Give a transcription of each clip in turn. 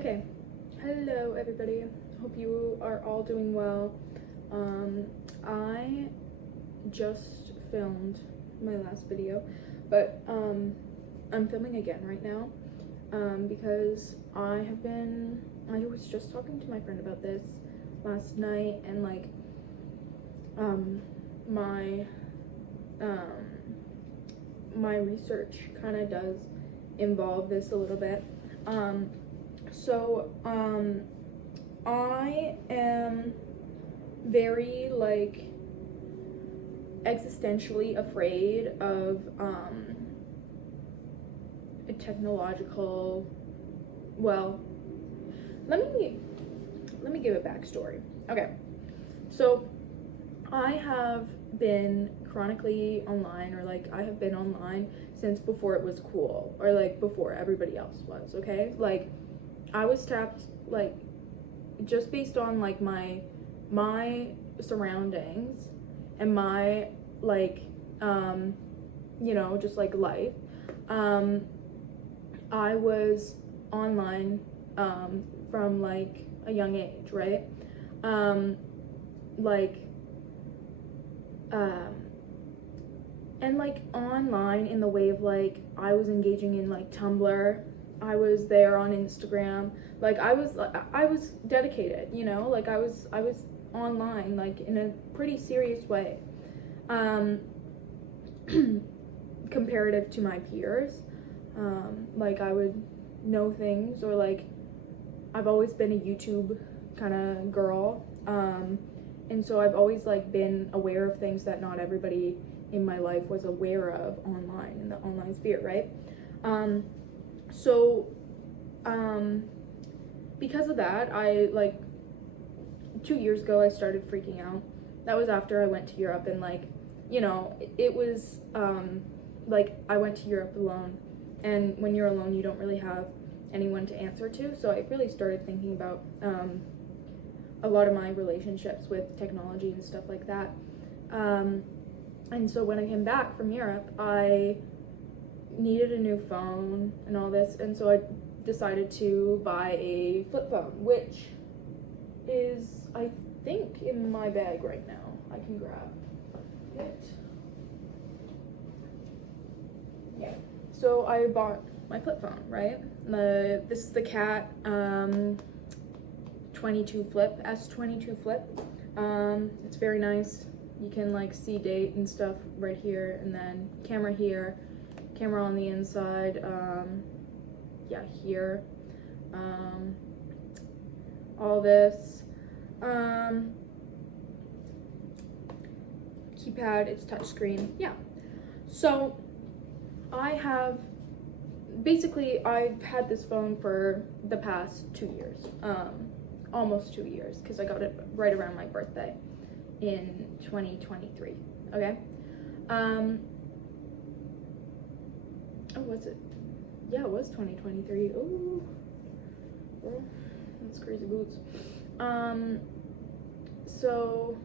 Okay, hello everybody. Hope you are all doing well. I just filmed my last video, but I'm filming again right now because I was just talking to my friend about this last night, and like my my research kind of does involve this a little bit. So I am very like existentially afraid of a technological, well, let me give a backstory. Okay, so I have been chronically online, or like I have been online since before it was cool, or like before everybody else was. Okay, like I was tapped like just based on like my surroundings and my like just like life. I was online from like a young age, right? And like online in the way of like I was engaging in like Tumblr, I was there on Instagram, like I was dedicated, like I was online like in a pretty serious way, comparative to my peers. Like I would know things, or like I've always been a YouTube kind of girl, and so I've always like been aware of things that not everybody in my life was aware of online, in the online sphere, right? Because of that, I like 2 years ago I started freaking out. That was after I went to Europe, and like it was like I went to Europe alone, and when you're alone you don't really have anyone to answer to, so I really started thinking about a lot of my relationships with technology and stuff like that. And so when I came back from Europe, I needed a new phone and all this, and so I decided to buy a flip phone, which is, I think, in my bag right now. I can grab it. Yeah. So I bought my flip phone, right? This is the Cat S22 Flip. It's very nice. You can like see date and stuff right here, and then camera here, camera on the inside, yeah, here, all this, keypad, it's touchscreen, yeah. So I've had this phone for the past 2 years, almost 2 years, because I got it right around my birthday in 2023, okay? Oh, was it? Yeah, it was 2023. Oh, well, that's crazy boots. So,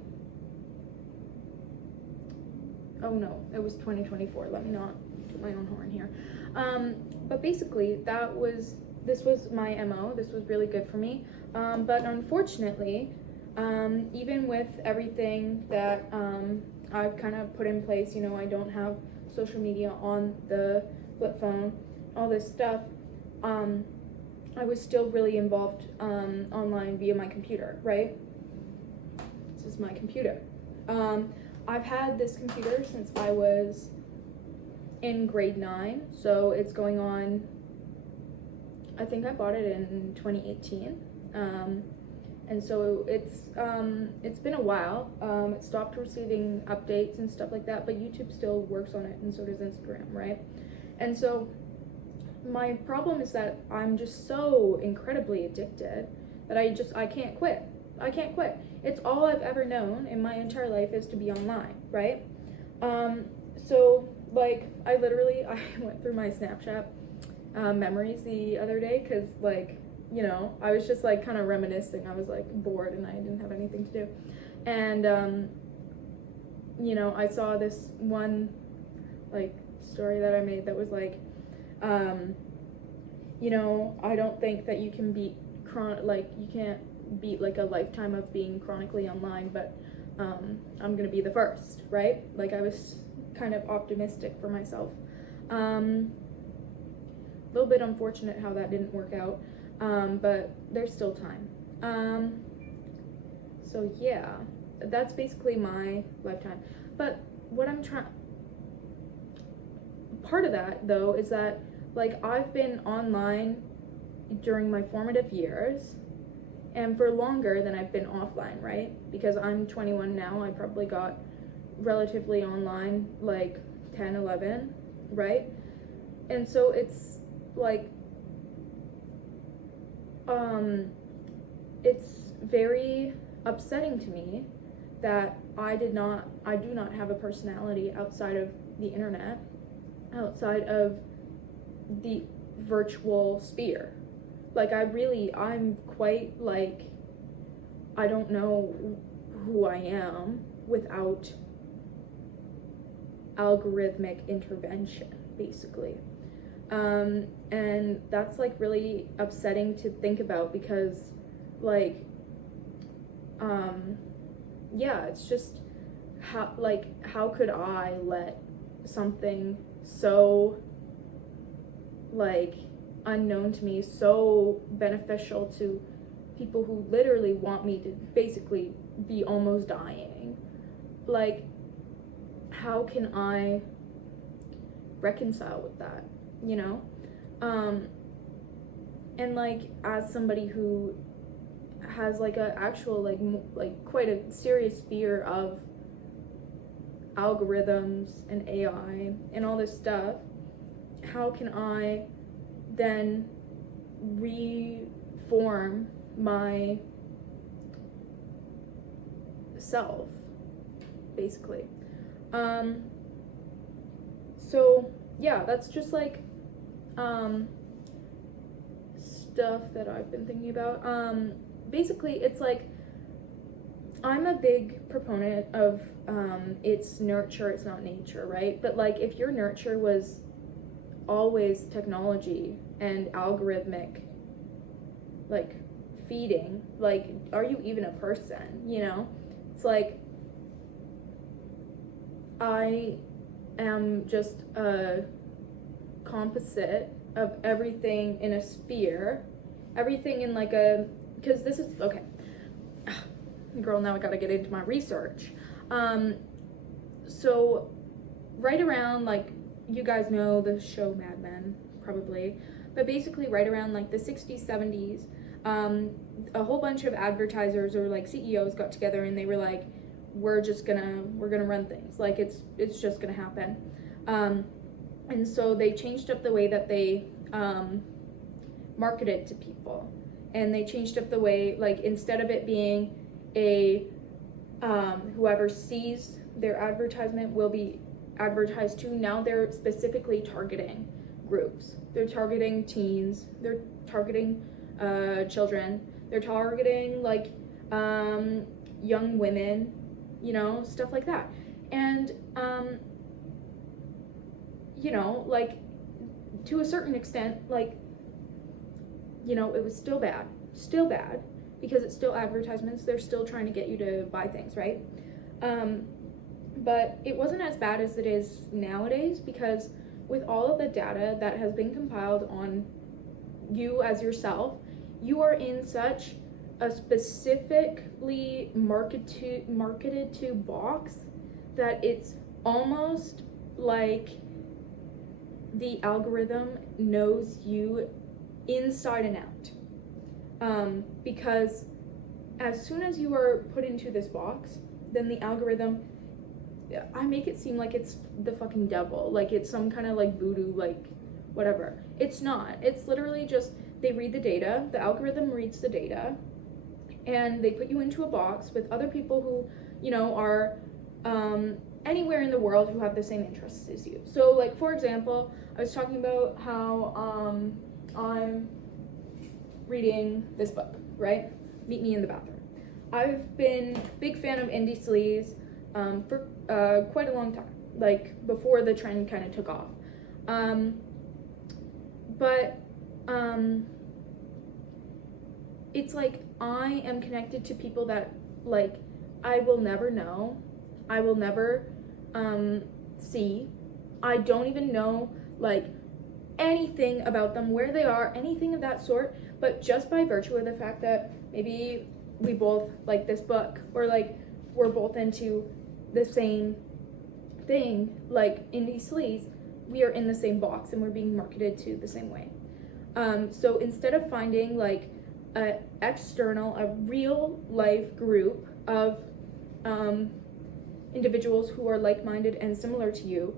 oh no, it was 2024. Let me not toot my own horn here. But basically, this was my MO. This was really good for me. But unfortunately, even with everything that I've kind of put in place, I don't have social media on the flip phone, all this stuff, I was still really involved online via my computer, right? This is my computer. I've had this computer since I was in grade 9, so it's going on, I think I bought it in 2018. And so it's been a while. It stopped receiving updates and stuff like that, but YouTube still works on it, and so does Instagram, right? And so my problem is that I'm just so incredibly addicted that I can't quit. I can't quit. It's all I've ever known in my entire life is to be online, right? So like I went through my Snapchat memories the other day, because like I was just like kind of reminiscing. I was like bored and I didn't have anything to do, and I saw this one like story that I made that was like you know, I don't think that you can beat you can't beat like a lifetime of being chronically online, but I'm gonna be the first, right? Like, I was kind of optimistic for myself. A little bit unfortunate how that didn't work out, but there's still time. So yeah, that's basically my lifetime. But what I'm part of that though is that, like, I've been online during my formative years and for longer than I've been offline, right? Because I'm 21 now, I probably got relatively online like 10, 11, right? And so it's like, it's very upsetting to me that I do not have a personality outside of the internet, outside of the virtual sphere. Like, I'm quite like, I don't know who I am without algorithmic intervention, basically. And that's like really upsetting to think about, because like, yeah, it's just how could I let something so like unknown to me, so beneficial to people who literally want me to basically be almost dying, like, how can I reconcile with that, you know? And like, as somebody who has like a actual like quite a serious fear of algorithms and AI and all this stuff, how can I then reform my self, basically? So yeah, that's just like stuff that I've been thinking about. Basically, it's like, I'm a big proponent of it's nurture, it's not nature, right? But like, if your nurture was always technology and algorithmic like feeding, like, are you even a person, you know? It's like, I am just a composite of everything in a sphere, everything in like a, because this is, okay, girl, now I gotta get into my research. So right around, like, you guys know the show Mad Men, probably, but basically right around like the 60s, 70s, a whole bunch of advertisers or like CEOs got together and they were like, we're gonna run things, like, it's just gonna happen. And so they changed up the way that they marketed to people, and they changed up the way, like, instead of it being a whoever sees their advertisement will be advertised to, now they're specifically targeting groups. They're targeting teens, they're targeting children, they're targeting like young women, you know, stuff like that. And you know, like, to a certain extent, like, you know, it was still bad, because it's still advertisements, they're still trying to get you to buy things, right? But it wasn't as bad as it is nowadays, because with all of the data that has been compiled on you as yourself, you are in such a specifically marketed to box that it's almost like the algorithm knows you inside and out. Because as soon as you are put into this box, then the algorithm, I make it seem like it's the fucking devil, like it's some kind of like voodoo, like whatever. It's not. It's literally just, they read the data, the algorithm reads the data, and they put you into a box with other people who, you know, are anywhere in the world who have the same interests as you. So like, for example, I was talking about how I'm reading this book, right? Meet Me in the Bathroom. I've been a big fan of indie sleaze for quite a long time, like before the trend kind of took off. But it's like I am connected to people that like I will never know, I will never see. I don't even know like anything about them, where they are, anything of that sort, but just by virtue of the fact that maybe we both like this book, or like we're both into the same thing, like indie sleaze, we are in the same box and we're being marketed to the same way. So instead of finding like a real life group of individuals who are like-minded and similar to you,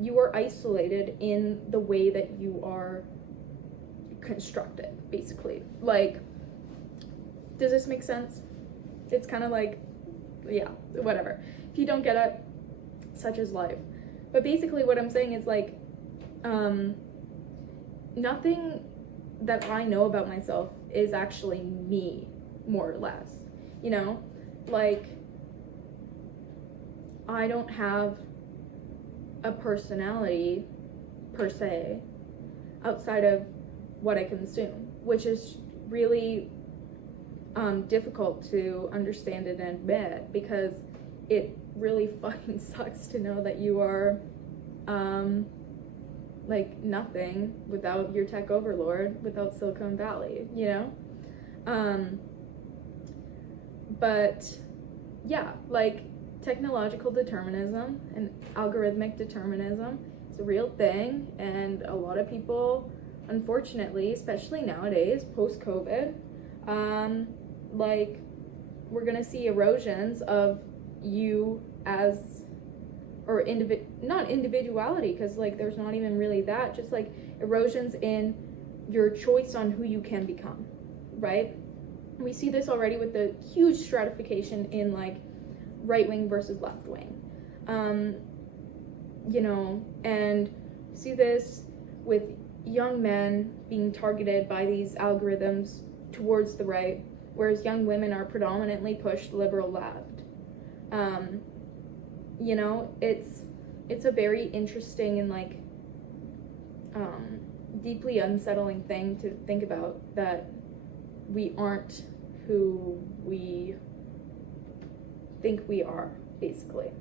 you are isolated in the way that you are constructed, basically. Like, does this make sense? It's kind of like, yeah, whatever. If you don't get it, such is life. But basically what I'm saying is like, nothing that I know about myself is actually me, more or less, you know? Like, I don't have a personality per se outside of what I consume, which is really difficult to understand and admit, because it really fucking sucks to know that you are like nothing without your tech overlord, without Silicon Valley, you know? But yeah, like technological determinism and algorithmic determinism is a real thing, and a lot of people, unfortunately, especially nowadays, post-COVID, like we're gonna see erosions of you as, or not individuality, because like there's not even really that, just like erosions in your choice on who you can become, right? We see this already with the huge stratification in like right wing versus left wing, you know, and see this with young men being targeted by these algorithms towards the right, whereas young women are predominantly pushed liberal left. You know, it's a very interesting and like deeply unsettling thing to think about, that we aren't who we think we are, basically.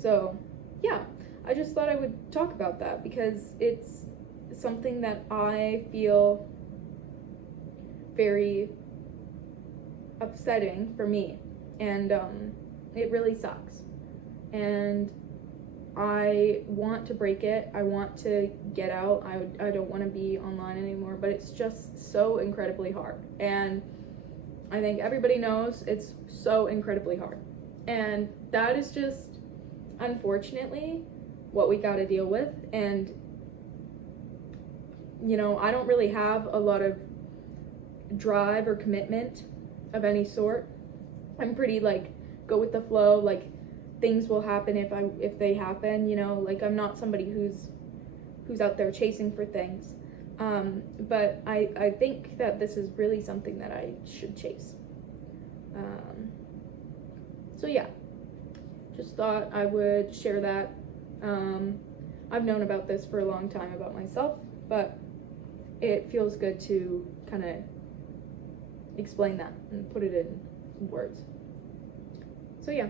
So yeah, I just thought I would talk about that because it's something that I feel very upsetting for me, and it really sucks, and I want to break it. I want to get out. I don't want to be online anymore, but it's just so incredibly hard, and I think everybody knows it's so incredibly hard, and that is just unfortunately what we got to deal with. And you know, I don't really have a lot of drive or commitment of any sort. I'm pretty like go with the flow, like things will happen if they happen, you know, like I'm not somebody who's out there chasing for things. But I think that this is really something that I should chase. So yeah, just thought I would share that. I've known about this for a long time about myself, but it feels good to kind of explain that and put it in words. So yeah,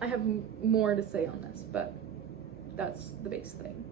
I have more to say on this, but that's the base thing.